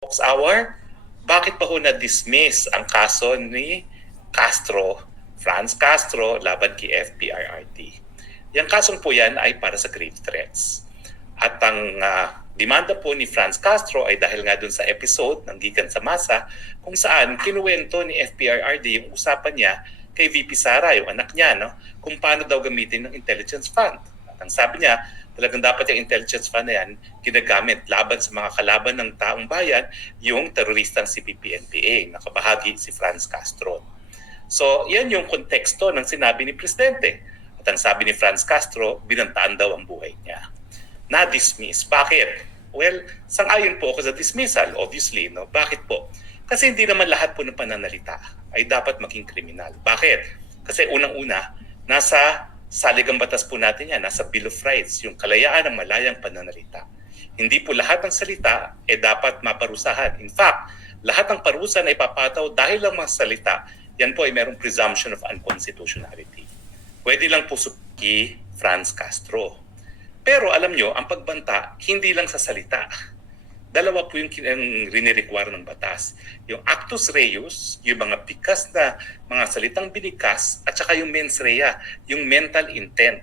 Fox Hour, bakit pa ho na-dismiss ang kaso ni Castro, Franz Castro, laban kay FPRRT? Yung kasong po yan ay para sa grave threats. At ang ah, demanda po ni Franz Castro ay dahil nga dun sa episode ng Gikan sa Masa kung saan kinuwento ni FPRRD yung usapan niya kay VP Sara, yung anak niya, no? kung paano daw gamitin ng intelligence fund. Ang sabi niya, talagang dapat yung intelligence fund na yan ginagamit laban sa mga kalaban ng taong bayan, yung teroristang si PPNPA, nakabahagi si Franz Castro. So, yan yung konteksto ng sinabi ni Presidente. At ang sabi ni Franz Castro, binantaan daw ang buhay niya. Na-dismiss. Bakit? Well, sang-ayon po ako sa dismissal, obviously. No? Bakit po? Kasi hindi naman lahat po ng pananalita ay dapat maging kriminal. Bakit? Kasi unang-una, nasa saligang batas po natin yan, nasa Bill of Rights, yung kalayaan ng malayang pananalita. Hindi po lahat ng salita ay dapat maparusahan. In fact, lahat ng parusa na ipapataw dahil lang mga salita, yan po ay merong presumption of unconstitutionality. Pwede lang po suki Franz Castro. Pero alam nyo, ang pagbanta, hindi lang sa salita. Dalawa po yung ang rinirequire ng batas. Yung actus reus, yung mga pikas na mga salitang binikas, at saka yung mens rea, yung mental intent.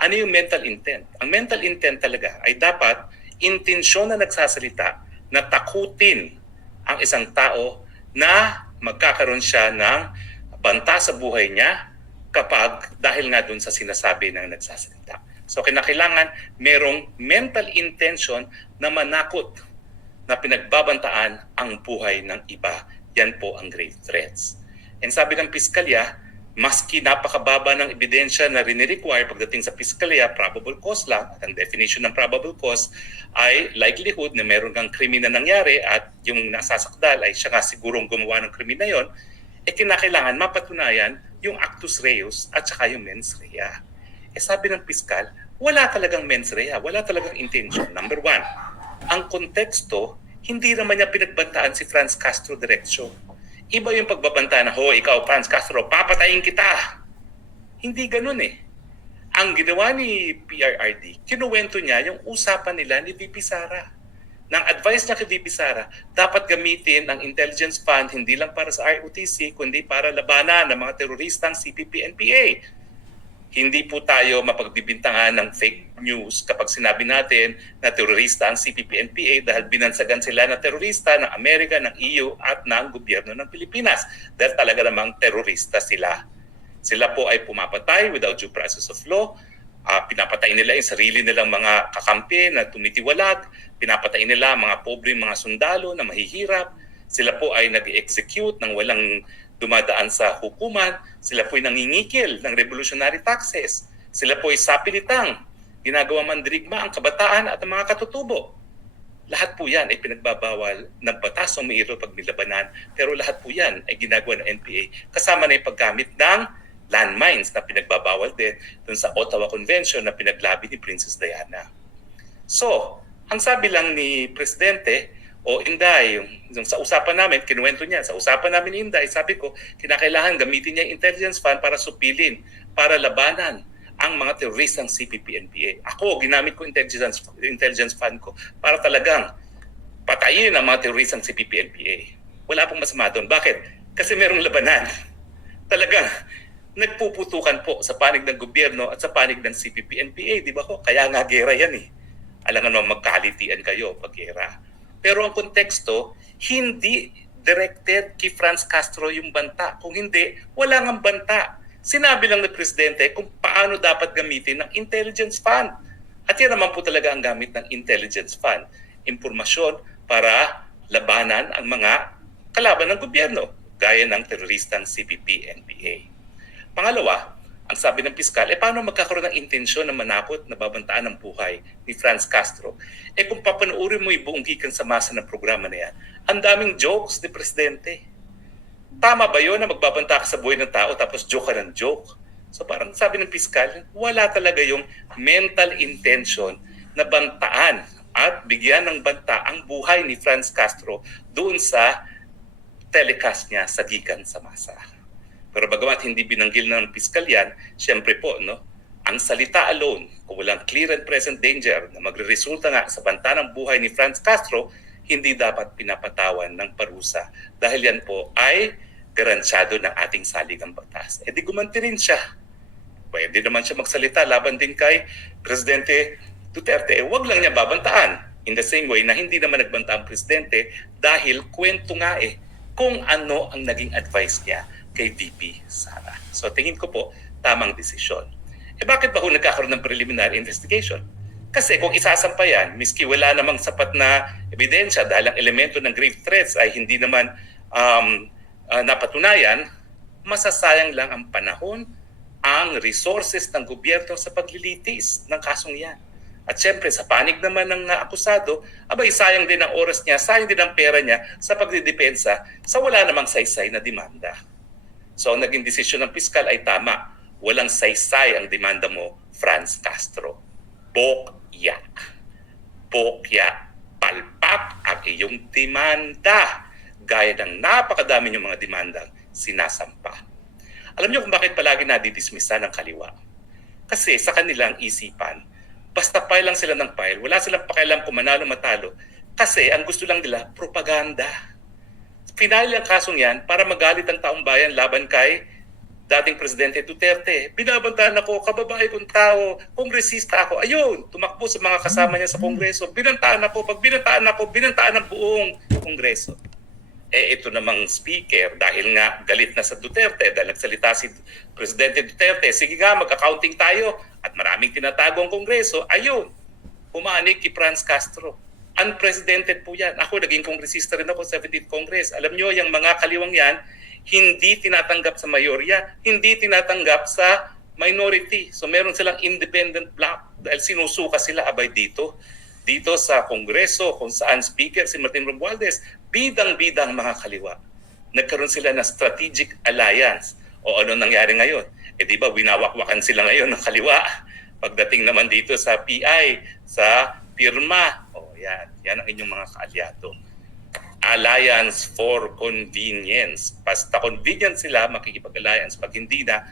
Ano yung mental intent? Ang mental intent talaga ay dapat intensyon na nagsasalita na takutin ang isang tao na magkakaroon siya ng banta sa buhay niya kapag dahil nga dun sa sinasabi ng nagsasalita. So kinakailangan merong mental intention na manakot na pinagbabantaan ang buhay ng iba. Yan po ang grave threats. And sabi ng piskalya, maski napakababa ng ebidensya na rini-require pagdating sa piskalya, probable cause lang, at ang definition ng probable cause ay likelihood na meron kang krimen na nangyari at yung nasasakdal ay siya nga sigurong gumawa ng krimen na yon, eh kinakailangan mapatunayan yung actus reus at saka yung mens rea. Eh sabi ng piskal, wala talagang mens rea, wala talagang intention. Number one, ang konteksto, hindi naman niya pinagbantaan si Franz Castro direksyon. Iba yung pagbabanta na, ho, ikaw Franz Castro, papatayin kita. Hindi ganun eh. Ang ginawa ni PRRD, kinuwento niya yung usapan nila ni VP Sara. Nang advice niya kay VP Sara, dapat gamitin ang intelligence fund hindi lang para sa ROTC, kundi para labanan ng mga teroristang CPP-NPA hindi po tayo mapagbibintangan ng fake news kapag sinabi natin na terorista ang CPP-NPA dahil binansagan sila na terorista ng Amerika, ng EU at ng gobyerno ng Pilipinas. Dahil talaga namang terorista sila. Sila po ay pumapatay without due process of law, Ah, pinapatay nila yung sarili nilang mga kakampi na tumitiwalag, pinapatay nila mga pobreng mga sundalo na mahihirap, sila po ay nag-execute ng walang dumadaan sa hukuman, sila po ay nangingikil ng revolutionary taxes, sila po ay sapilitang, ginagawa mandirigma ang kabataan at ang mga katutubo. Lahat po yan ay pinagbabawal ng batas o mayroon pag nilabanan, pero lahat po yan ay ginagawa ng NPA kasama na yung paggamit ng landmines na pinagbabawal din dun sa Ottawa Convention na pinaglabi ni Princess Diana. So, ang sabi lang ni Presidente, o Inday, yung, yung sa usapan namin, kinuwento niya, sa usapan namin ni Inday, sabi ko, kinakailangan gamitin niya yung intelligence fund para supilin, para labanan ang mga teroristang CPP-NPA. Ako, ginamit ko intelligence, intelligence fund ko para talagang patayin ang mga teroristang CPP-NPA. Wala pong masama doon. Bakit? Kasi merong labanan. Talagang nagpuputukan po sa panig ng gobyerno at sa panig ng CPP-NPA, di ba ko? Kaya nga gera yan eh. Alam nga magkalitian kayo pag gera. Pero ang konteksto, hindi directed kay Franz Castro yung banta. Kung hindi, wala nga banta. Sinabi lang ng Presidente kung paano dapat gamitin ng intelligence fund. At yan naman po talaga ang gamit ng intelligence fund. Impormasyon para labanan ang mga kalaban ng gobyerno, gaya ng teroristang CPP-NPA. Pangalawa, ang sabi ng piskal, eh paano magkakaroon ng intensyon na manakot na babantaan ang buhay ni Franz Castro? Eh kung papanoorin mo yung buong gikan sa masa ng programa na yan, ang daming jokes ni Presidente. Tama ba yun na magbabanta ka sa buhay ng tao tapos joke ka ng joke? So parang sabi ng piskal, wala talaga yung mental intention na bantaan at bigyan ng banta ang buhay ni Franz Castro doon sa telecast niya sa gikan sa masa. Pero bagamat hindi binanggil ng piskal yan, syempre po, no, ang salita alone, kung walang clear and present danger na magre-resulta nga sa banta ng buhay ni Franz Castro, hindi dapat pinapatawan ng parusa dahil yan po ay garansyado ng ating saligang batas. E di gumanti rin siya. Pwede naman siya magsalita laban din kay Presidente Duterte. Eh, wag lang niya babantaan. In the same way na hindi naman nagbanta ang Presidente dahil kwento nga eh kung ano ang naging advice niya kay VP Sara. So tingin ko po, tamang desisyon. Eh bakit ba ho nagkakaroon ng preliminary investigation? Kasi kung isasampa yan, miski wala namang sapat na ebidensya dahil ang elemento ng grave threats ay hindi naman um, ah, napatunayan, masasayang lang ang panahon, ang resources ng gobyerno sa paglilitis ng kasong yan. At syempre, sa panig naman ng ah, akusado, abay sayang din ang oras niya, sayang din ang pera niya sa pagdidepensa sa wala namang saysay na demanda. So ang naging desisyon ng piskal ay tama. Walang saysay ang demanda mo, Franz Castro. Bokya. Bokya. Palpak ang iyong demanda. Gaya ng napakadami niyong mga demandang sinasampa. Alam niyo kung bakit palagi nadidismissa ng kaliwa? Kasi sa kanilang isipan, basta file lang sila ng file, wala silang pakialam kung manalo matalo. Kasi ang gusto lang nila, propaganda pinali ang kasong yan para magalit ang taong bayan laban kay dating Presidente Duterte. Binabantaan ako, kababae kong tao, kongresista ako. Ayun, tumakbo sa mga kasama niya sa kongreso. Binantaan ako, pag binantaan ako, binantaan ang buong kongreso. Eh ito namang speaker, dahil nga galit na sa Duterte, dahil nagsalita si Presidente Duterte, sige nga, mag-accounting tayo, at maraming tinatago ang kongreso, ayun, pumanik kay Franz Castro unprecedented po yan. Ako, naging kongresista rin ako sa 17th Congress. Alam nyo, yung mga kaliwang yan, hindi tinatanggap sa mayorya, hindi tinatanggap sa minority. So meron silang independent block dahil sinusuka sila abay dito. Dito sa Kongreso, kung saan speaker si Martin Romualdez, bidang-bidang mga kaliwa. Nagkaroon sila ng strategic alliance. O ano nangyari ngayon? Eh di ba, winawakwakan sila ngayon ng kaliwa. Pagdating naman dito sa PI, sa pirma, yan, yan ang inyong mga kaalyado. Alliance for convenience. Basta convenient sila, makikipag-alliance. Pag hindi na,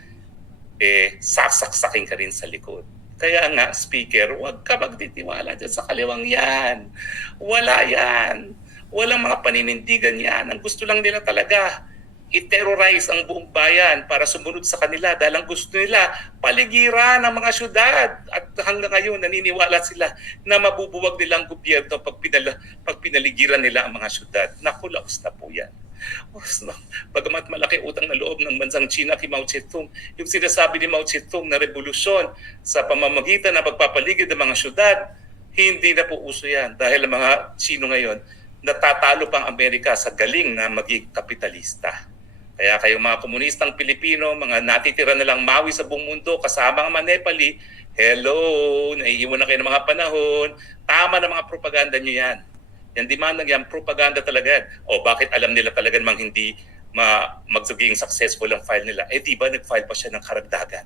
eh, sasaksakin ka rin sa likod. Kaya nga, speaker, huwag ka magtitiwala dyan sa kaliwang yan. Wala yan. Walang mga paninindigan yan. Ang gusto lang nila talaga, i-terrorize ang buong bayan para sumunod sa kanila dahil ang gusto nila paligiran ang mga syudad at hanggang ngayon naniniwala sila na mabubuwag nilang gobyerno pag, pinala, pag pinaligiran nila ang mga syudad. Naku, laos na po yan. Bagamat malaki utang na loob ng bansang China kay Mao Zedong, yung sinasabi ni Mao Zedong na revolusyon sa pamamagitan ng pagpapaligid ng mga syudad, hindi na po uso yan dahil ang mga Chino ngayon natatalo pang Amerika sa galing na maging kapitalista. Kaya kayong mga komunistang Pilipino, mga natitira na lang mawi sa buong mundo, kasama ang mga Nepali, hello, naiiwan na kayo ng mga panahon, tama na mga propaganda nyo yan. Yan demandang yan, propaganda talaga. O bakit alam nila talaga namang hindi ma magsaging successful ang file nila? Eh di ba nag-file pa siya ng karagdagan?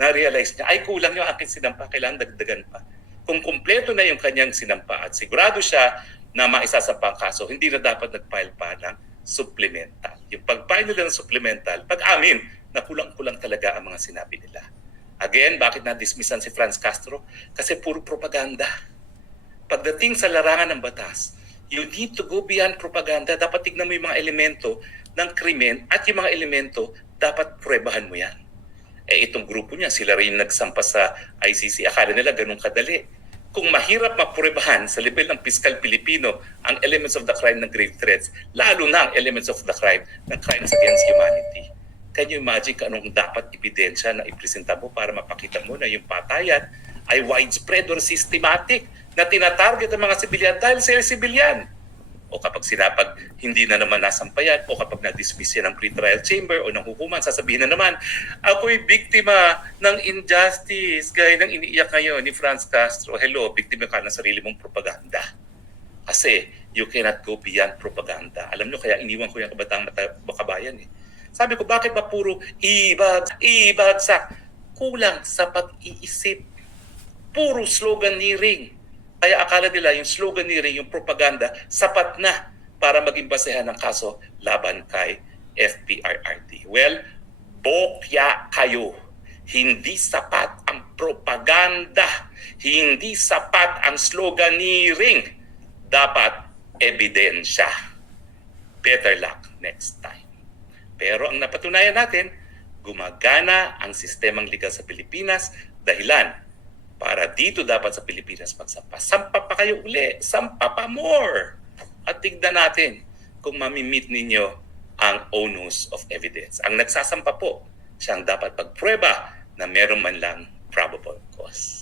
Na-realize niya, ay kulang yung aking sinampa, kailangan dagdagan pa. Kung kumpleto na yung kanyang sinampa at sigurado siya na maisasampa ang kaso, hindi na dapat nag-file pa ng supplemental. Yung pag-file nila ng supplemental, pag-amin na kulang-kulang talaga ang mga sinabi nila. Again, bakit na-dismissan si Franz Castro? Kasi puro propaganda. Pagdating sa larangan ng batas, you need to go beyond propaganda. Dapat tignan mo yung mga elemento ng krimen at yung mga elemento, dapat pruebahan mo yan. Eh itong grupo niya, sila rin nagsampa sa ICC. Akala nila ganun kadali kung mahirap mapruebahan sa level ng piskal Pilipino ang elements of the crime ng grave threats, lalo na ang elements of the crime ng crimes against humanity. Can you imagine kung anong dapat ebidensya na ipresenta mo para mapakita mo na yung patayan ay widespread or systematic na tinatarget ang mga sibilyan dahil sila sibilyan? O kapag sinapag hindi na naman nasampayan o kapag na-dismiss yan ng pre-trial chamber o ng hukuman, sasabihin na naman, ako'y biktima ng injustice gaya ng iniiyak ngayon ni Franz Castro. Hello, biktima ka ng sarili mong propaganda. Kasi you cannot go beyond propaganda. Alam nyo, kaya iniwan ko yung kabatang mata- kabayan eh. Sabi ko, bakit ba puro ibag, ibagsak? Kulang sa pag-iisip. Puro slogan ni Ring. Kaya akala nila yung slogan ni Ring, yung propaganda, sapat na para maging basehan ng kaso laban kay FPRRD. Well, bokya kayo. Hindi sapat ang propaganda. Hindi sapat ang slogan ni Ring. Dapat ebidensya. Better luck next time. Pero ang napatunayan natin, gumagana ang sistemang legal sa Pilipinas dahilan para dito dapat sa Pilipinas magsampa. Sampa pa kayo uli. Sampa pa more. At tignan natin kung mamimit ninyo ang onus of evidence. Ang nagsasampa po, siyang dapat pagprueba na meron man lang probable cause.